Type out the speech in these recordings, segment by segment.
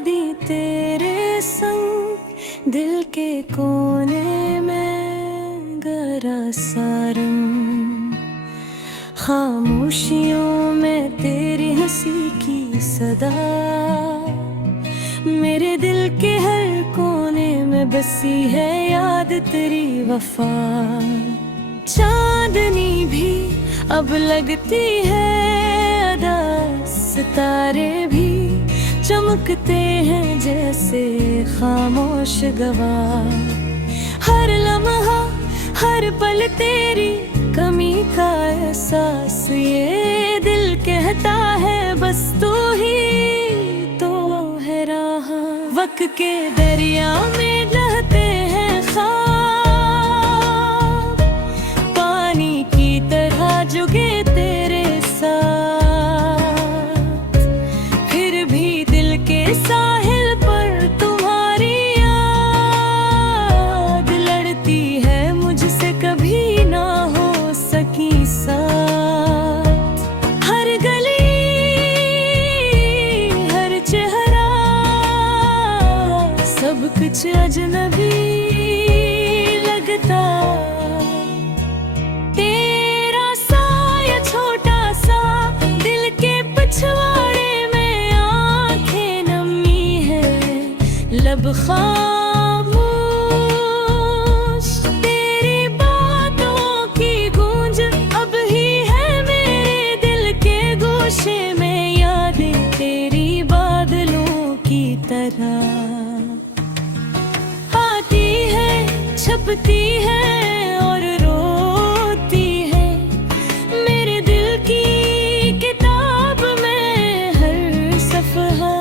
दी तेरे संग दिल के कोने में गहरा सारम। खामोशियों में तेरी हंसी की सदा मेरे दिल के हर कोने में बसी है याद तेरी वफा। चांदनी भी अब लगती है अदा, सितारे भी चमकते हैं जैसे खामोश गवाह। हर लम्हा हर पल तेरी कमी का एहसास ये दिल कहता है बस तू ही तो है राह। वक्त के दरिया में बहते हैं ख्वाब, पानी की तरह जुगे तेरे साथ। फिर भी दिल के साहिल पर तुम्हारी याद लड़ती है मुझसे, कभी ना हो सकी साथ। हर गली हर चेहरा सब कुछ अजनबी लगता। तेरा साया छोटा सा दिल के पिछवाड़े में आंखें नमी है, लब खामोश। तेरी बातों की गूंज अब ही है मेरे दिल के गोशे में, यादें तेरी बादलों की तरह आती है छपती है और रोती है मेरे दिल की किताब में। हर सफ़हा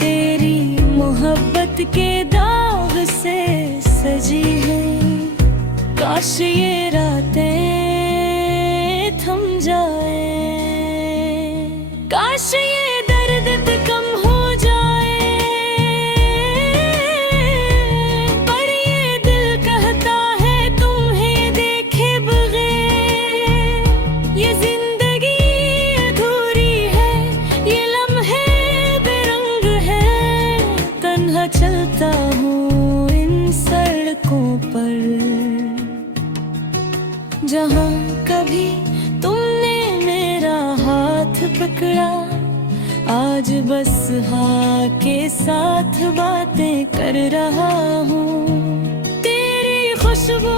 तेरी मोहब्बत के दाग से सजी है। काश ये रातें थम जाए, काश ये दर्द कम हो जाए, पर ये दिल कहता है तुम्हें देखे बगैर ये जिंदगी अधूरी है, ये लम्हे बेरंग है। तन्हा चलता हूँ इन सड़कों पर जहाँ कभी तुमने मेरा हाथ पकड़ा। आज बस हाँ के साथ बातें कर रहा हूँ। तेरी खुशबू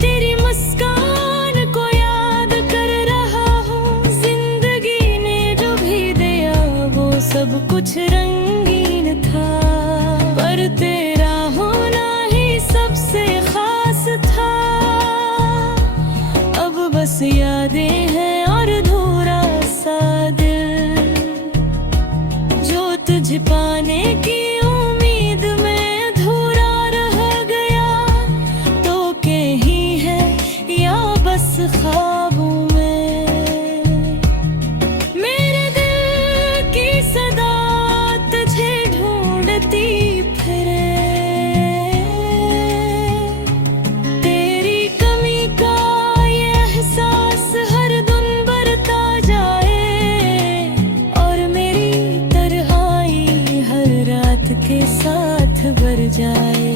तेरी मुस्कान को याद कर रहा हूँ। जिंदगी ने जो भी दिया वो सब कुछ रंगीन था, पर तेरा होना ही सबसे खास था। अब बस यादें हैं और अधूरा सा दिल, जो तुझे पाने की उम्मीद में अधूरा रह गया। तो कहीं है या बस ख्वाबों में मेरे दिल की सदा तुझे ढूंढती फिरे। तेरी कमी का ये एहसास हर दिन बढ़ता जाए और मेरी तन्हाई हर रात के साथ भर जाए।